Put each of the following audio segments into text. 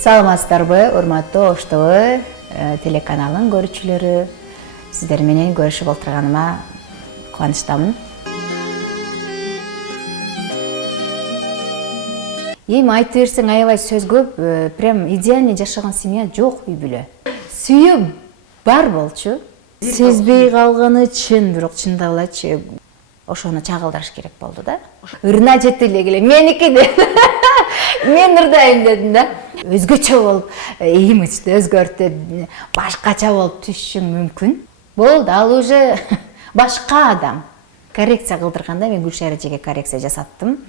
Саламатсыздарбы, урматтуу Ош ТВ телеканалын көрүүчүлөрү. Сиздер менен көрүшүп отурганыма кубанычтамын. Айтып берсең аябай сөз көп, прям идеальный жашаган семья жок үй бүлө. Сүйүү бар болчу. Сезбей калганы чын, бирок чындап элечи ошону чагылдырыш керек болду да. Ырына жетти эле, меники де. Мен ырдайм дедим да. Өзгөчө болуп, имиджди өзгөртүп, башкача болуп түшүшүм мүмкүн. Болду, ал уже башка адам. Коррекция кылдырганда мен Гүлшара эжеге коррекция жасаттым.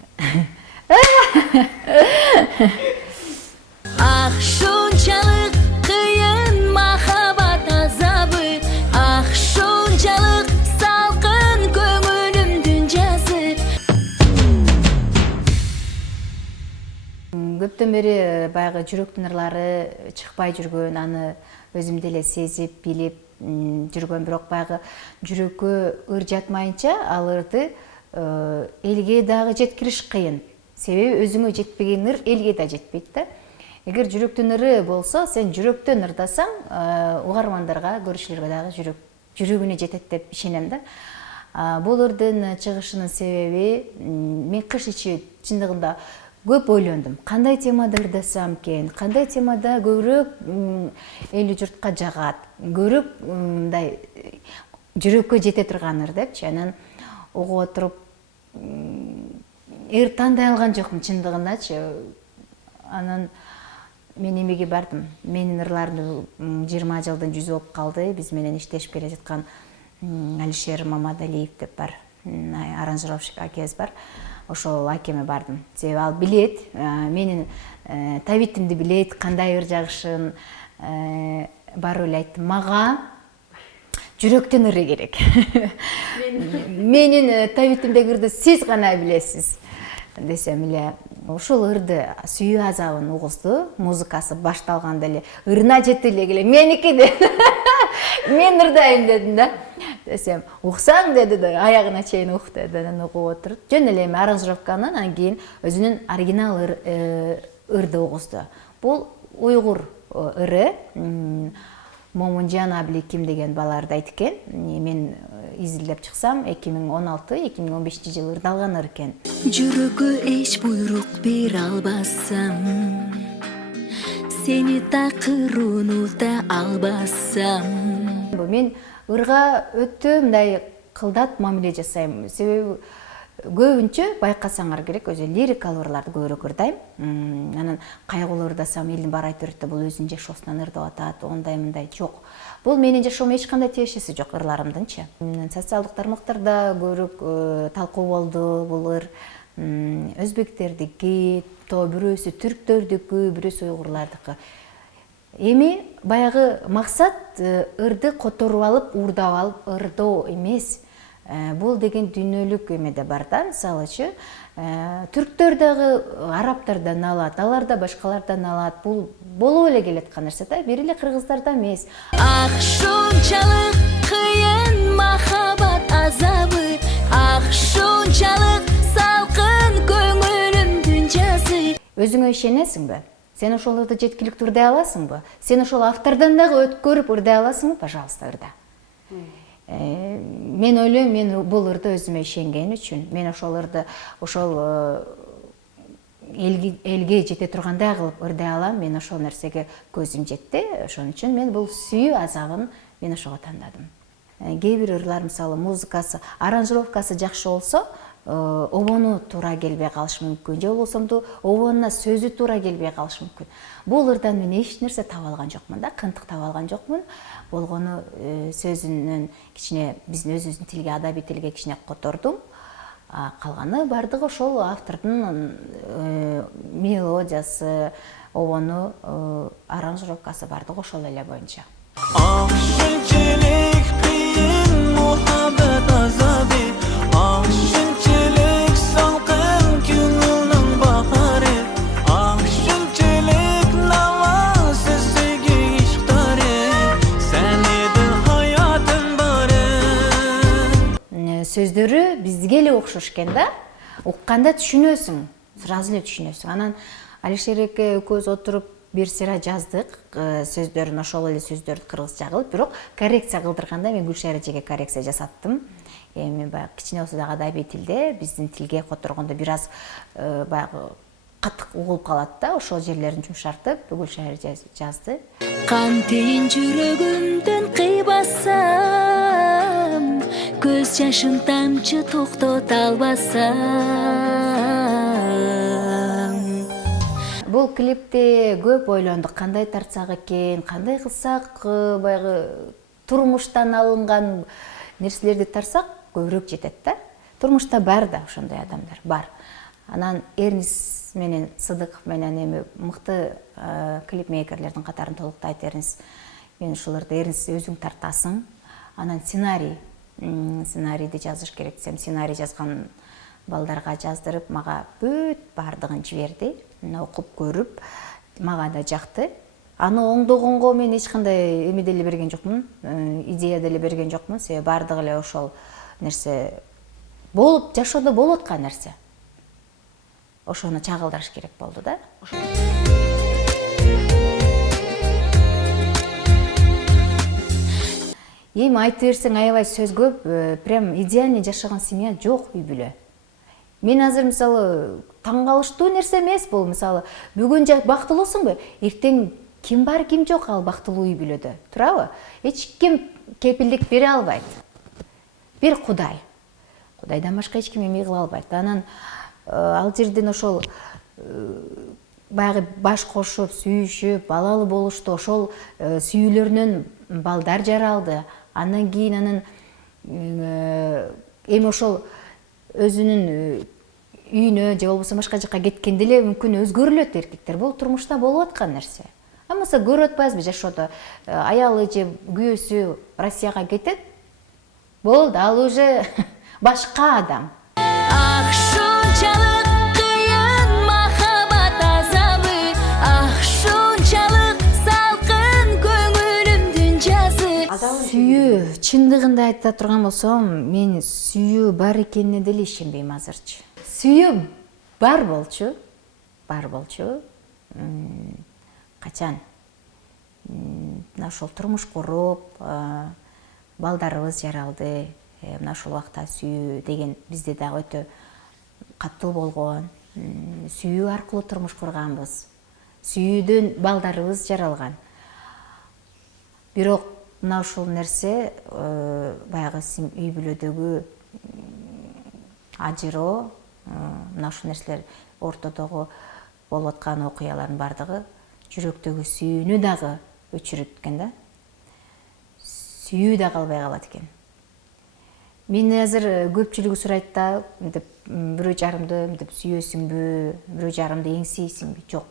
Ах, шунчалык кыйын махаббат азабы, ах, шунчалык салкын көңүлүмдүн жазы. Көптөн бери баягы жүрөктүн ырлары чыкпай жүргөн, аны өзүм деле сезип, билип жүргөн, бирок баягы жүрөккө ыр жатмайынча ал ырды элге дагы жеткириш кыйын. Себеби өзүңө жетпеген ыр элге да жетпейт да. Эгер жүрөктүн ыры болсо, сен жүрөктөн ырдасаң, угармандарга, көрүүчүлөргө дагы жүрөгүнө жетет деп ишенем да. Бул ырдын чыгышынын себеби мен кыш ичи чындыгында көп ойлондум. Кандай темада ырдасам экен, кандай темада көбүрөөк эл журтка жагат, көбүрөөк мындай жүрөккө жете турган ыр депчи. Анан угуп отуруп эр тандай алган жокмун чындыгындачы. Анан мен эмеге бардым. Менин ырларымды 20 жылдын жүзү болуп калды. Биз менен иштешип келе жаткан Алишер Мамадалиев деп бар, аранжировщик акебиз бар. Ошол акеме бардым. Себеби ал билет, менин табитимди билет, кандай ыр жагышын. Барып эле айттым, мага жүрөктөн ыры керек. Менин табитимдеги ырды сиз гана билесиз десем эле, ушул ырды сүйүү азабын угузду, музыкасы башталганда эле ырына жетти эле, меники де. Мен ырдайм дедим да. Десем, уксаң деди да, аягына чейин ук деди. Анан угуп отуруп, жөн эле аранжировканы анан кийин өзүнүн оригинал ырды угузду. Бул уйгур ыры. Момунжан Абликим деген баларды айткен. Мен изилдеп чыксам 2016-2015 жылы ырдалган ыр экен. Жүрөгкө эч буйрук бере албасам, сени такыр унута албасам. Мен ырга өтө мындай кылдат мамиле жасайм. Себеби көбүнчө байкасаңар керек, өзү лирикалык ырларды көбүрөөк ырдайм. Анан кайгылуу ырдасам элдин баары айтып берет да, бул өзүнүн жашоосунан ырдап атат, ондай мындай жок. Бул менин жашоомо эч кандай тиешеси жок ырларымдынчы. Социалдык тармактарда көбүрөөк талкуу болду бул ыр. Өзбектердики, то бирөөсү түрктөрдүкү, бирөөсү уйгурлардыкы. Эми баягы максат ырды которуп алып, уурдап алып ырдоо эмес. Бул деген дүйнөлүк эмеде бар да, мисалычы, түрктөр дагы арабтардан алат, алар да башкалардан алат. Бул болуп эле келаткан нерсе да, бир эле кыргыздарда эмес. Ах, шунчалык кыйын махаббат азабы, ах, шунчалык салкын көңүлүмдүн жазы. Өзүңө ишенесиңби? Сен ошол ырды жеткиликтүү ырдай аласыңбы? Сен ошол автордон дагы өткөрүп ырдай аласыңбы? Пожалуйста, ырда. Мен ойлойм, мен бул ырды өзүмө ишенген үчүн, мен ошол ырды ошол элге жете тургандай кылып ырдай алам. Мен ошол нерсеге көзүм жетти. Ошон үчүн мен бул сүйүү азабын мен ошого тандадым. Кээ бир ырлар, мисалы, музыкасы, аранжировкасы жакшы болсо, обону туура келбей калышы мүмкүн. Же болбосо обонуна сөзү туура келбей калышы мүмкүн. Бул ырдан мен эч нерсе таба алган жокмун да, кынтык таба алган жокмун. Болгону сөзүнөн кичине биздин өзүбүздүн тилге, адабий тилге кичине котордум. Калганы бардыгы ошол автордун мелодиясы, обону, аранжировкасы бардыгы ошол эле боюнча. Сөздөрү бизге эле окшош экен да. Укканда түшүнөсүң, сразу эле түшүнөсүң. Анан Алишер эке экөөбүз отуруп бир сыйра жаздык, сөздөрүн ошол эле сөздөрдү кыргызча кылып, бирок коррекция кылдырганда мен Гүлшара эжеге коррекция жасаттым. Эми баягы кичине болсо дагы адабий тилде, биздин тилге которгондо бир аз баягы катык угулуп калат да, ошол жерлерин жумшартып Гүлшара жазды. Кантейин жүрөгүмдөн кыйбасам, көз жашым тамчы токтото албасам. Бул клипте көп ойлондук, кандай тартсак экен, кандай кылсак баягы турмуштан алынган нерселерди тарсак көбүрөөк жетет да. Турмушта бар да ошондой адамдар, бар. Анан Эрнис менен Сыдыков менен эми мыкты клипмейкерлердин катарын толуктайт Эрнис. Мен ушуларды Эрнис өзүң тартасың. Анан сценарийди жазыш керек десем, сценарий жазган балдарга жаздырып, мага бүт бардыгын жиберди. Окуп көрүп, мага да жакты. Аны оңдогонго мен эч кандай эме деле берген жокмун, идея деле берген жокмун. Себеби бардыгы эле ошол нерсе болуп, жашоодо болуп аткан нерсе. Ошону чагылдырыш керек болду да. Эми айтып берсең аябай сөз көп, прям идеальный жашаган семья жок үй бүлө. Мен азыр мисалы таң калыштуу нерсе эмес бул. Мисалы бүгүн бактылуусуңбу, эртең ким бар, ким жок ал бактылуу үй бүлөдө. Турабы? Эч ким кепилдик бере албайт. Бир Кудай. Кудайдан башка эч ким эме кыла албайт. Анан ал жерден ошол баягы баш кошуп, сүйүшүп, балалы болушту, ошол сүйүүлөрүнөн балдар жаралды. Андан кийин эми ошол өзүнүн үйүнө же болбосо башка жака кеткенде эле мүмкүн өзгөрүлөт эркектер. Бул турмушта болуп аткан нерсе. Амаса көрүп атпайбызбы жашоодо? Аялы же күйөөсү Россияга кетет. Болду, ал уже башка адам. Ах, шунчалык кыйын махаббат азабы, ах, шунчалык салкын көңүлүмдүн жазы. Сүйүү, чындыгында айта турган болсом, мен сүйүү бар экенине деле ишенбейм азырчы. Сүйүү бар болчу. Качан? Мына ошол турмуш куруп, балдарыбыз жаралды. Мына ошол убакта сүйүү деген бизде дагы өтө катуу болгон. Сүйүү аркылуу турмуш курганбыз. Сүйүүдөн балдарыбыз жаралган. Бирок мына ушул нерсе баягы үй бүлөдөгү ажыроо, мына ушул нерселер ортодогу болуп аткан окуялардын бардыгы жүрөктөгү сүйүүнү дагы өчүрөт экен да. Сүйүү да калбай калат экен. Мени азыр көпчүлүгү сурайт да, деп бирөө жарымды деп сүйөсүңбү, бирөө жарымды эңсейсиңби? Жок.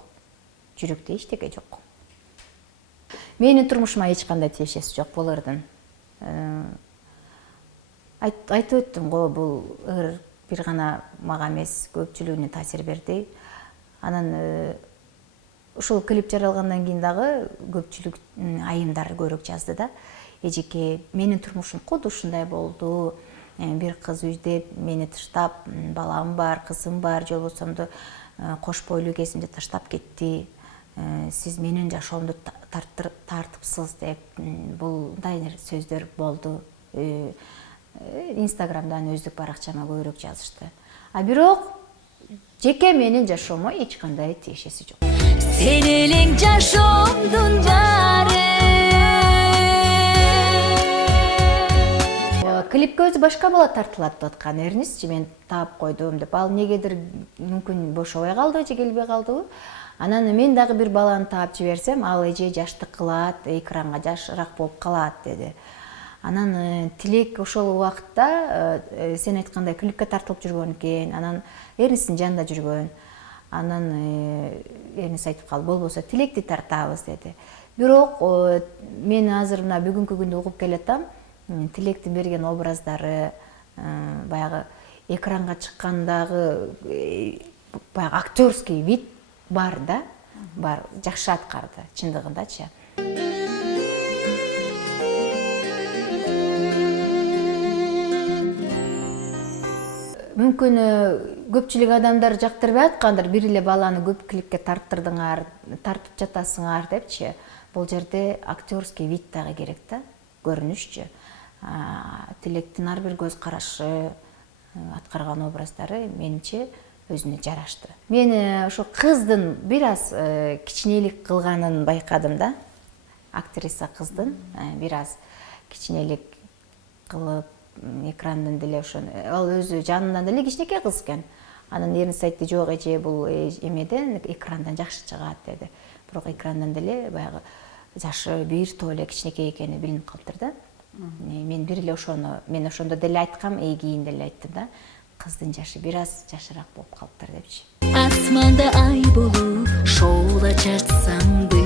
Жүрөктө эчтеке жок. Менин турмушума эч кандай тиешеси жок булардын. Айтып өттүм го, бул бир гана мага эмес, көпчүлүгүнө таасир берди. Анан ушул клип жаралгандан кийин дагы көпчүлүк айымдар көбүрөөк жазды да. Эжеке, менин турмушум куду ушундай болду. Бир кыз үйдө мени таштап, балам бар, кызым бар, же болбосомдо кош бойлуу кезимде таштап кетти. Сиз менин жашоомду тартыпсыз деп булдай сөздөр болду. Инстаграмдан өздүк баракчама көбүрөөк жазышты. А бирок жеке менин жашоомо эч кандай тиешеси жок. Сен элең жашоомдун баары. Клипке өзү башка бала тартылат деп аткан Эрнис, мен таап койдум деп. Ал негедир мүмкүн бошобой калды же келбей калдыбы. Анан мен дагы бир баланы таап жиберсем, ал эже жаштык кылат, экранга жашыраак болуп калат деди. Анан Тилек ошол убакытта сен айткандай клипке тартылып жүргөн экен. Анан Эрнистин жанында жүргөн. Анан Эрнис айтып калды, болбосо Тилекти тартабыз деди. Бирок мен азыр мына бүгүнкү күндө угуп келатам. Тилектин берген образдары, баягы экранга чыккандагы баягы актерский вид бар да, бар, жакшы аткарды, чындыгындачы. мүмкүн көпчүлүк адамдар жактырбай аткандыр, бир эле баланы көп клипке тарттырдыңар, тартып жатасыңар депчи. Бул жерде актерский вид дагы керек да, көрүнүшчү. Тилектин ар бир көз карашы, аткарган образдары менимче өзүнө жарашты. Мен ошо кыздын бир аз кичинелик кылганын байкадым да. Актриса кыздын бир аз кичинелик кылып, экрандан деле ошо ал өзү жанынан деле кичинекей кыз экен. Анын эринин айтты, жок эже, бул эмеден экрандан жакшы чыгат деди. Бирок экрандан деле баягы жашы бир топ эле кичинекей экени билинип калыптыр да. Мен бир эле ошону, мен ошондо деле айткам, кийин деле айттым да. Кыздын жашы бир аз жашыраак болуп калыптыр депчи. Асманда ай болуп шоула чачсамбы,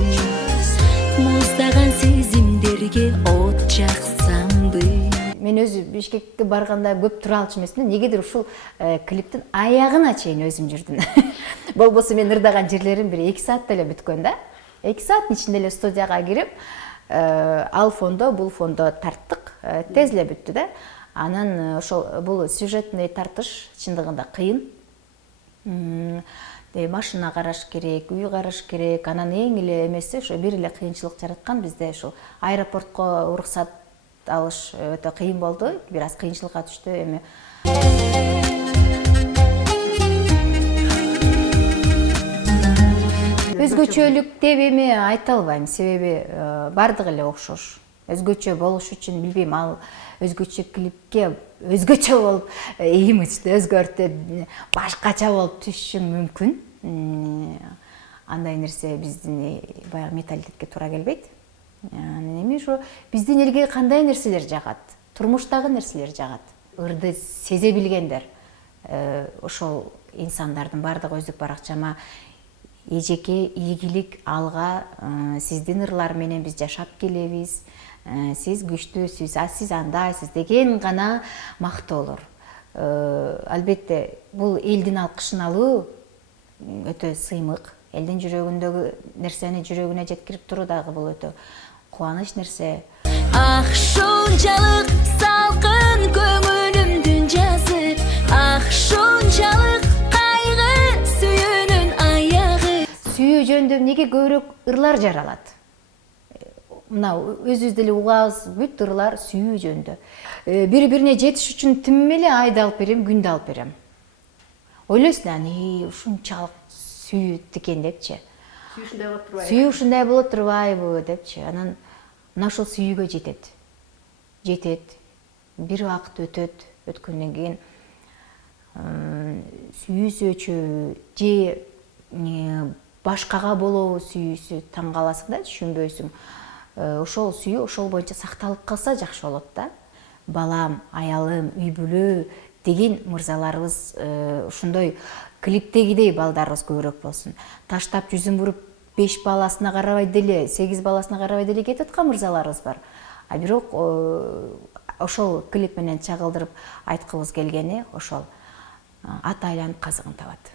муздаган сезимдерге от жаксамбы. Мен өзү Бишкекке барганда көп тура алчу эмесмин. Негедир ушул клиптин аягына чейин өзүм жүрдүм. Болбосо мен ырдаган жерлерим бир 2 саатта эле бүткөн да. 2 сааттын ичинде эле студияга кирип, ал фондо, бул фондо тарттык, тез эле бүттү да. Анан ошол бул сюжетный тартыш чындыгында кыйын. Машина караш керек, үй караш керек. Анан эң эле эмеси ошо бир эле кыйынчылык жараткан бизде ушул аэропортко уруксат алыш өтө кыйын болду. Бир аз кыйынчылыкка түштү эми. Өзгөчөлүк деп эми айта албайм, себеби бардыгы эле окшош. Өзгөчө болуш үчүн билбейм, ал өзгөчө клипке өзгөчө болуп, имиджди өзгөртүп, башкача болуп түшүшүм мүмкүн. Андай нерсе биздин баягы менталитетке туура келбейт. Эми ошо биздин элге кандай нерселер жагат, турмуштагы нерселер жагат. Ырды сезе билгендер, ошол инсандардын бардыгы өздүк баракчама эжеке ийгилик алга, сиздин ырлар менен биз жашап келебиз, сиз күчтүүсүз, сиз андайсыз деген гана мактоолор. Албетте бул элдин алкышын алуу өтө сыймык. Элдин жүрөгүндөгү нерсени жүрөгүнө жеткирип туруу дагы бул өтө кубаныч нерсе. Ах шунчалык салкын көңүлүмдүн жазы, ах шунчалык кайгы сүйүүнүн аягы. Сүйүү жөнүндө эмнеге көбүрөөк ырлар жаралат? Мына өзүбүз деле угабыз, бүт ырлар сүйүү жөнүндө. Бири-бирине жетиш үчүн тим эле айды алып берем, күндү алып берем. Ойлойсуң, ушунчалык сүйүт экен депчи. Сүйүү ушундай боло турбайбы депчи. Анан мына ошол сүйүүгө жетет. Бир убакыт өтөт, өткөндөн кийин сүйүүсү өчөбү же башкага болобу сүйүүсү таң каласың да, түшүнбөйсүң. Ошол сүйүү ошол боюнча сакталып калса жакшы болот да. Балам, аялым, үй бүлө деген мырзаларыбыз ушундой клиптегидей балдарыбыз көбүрөөк болсун. Таштап жүзүн буруп 5 баласына карабай деле, 8 баласына карабай деле кетип аткан мырзаларыбыз бар. А бирок ошол клип менен чагылдырып айткыбыз келгени ошол ата айланып казыгын табат.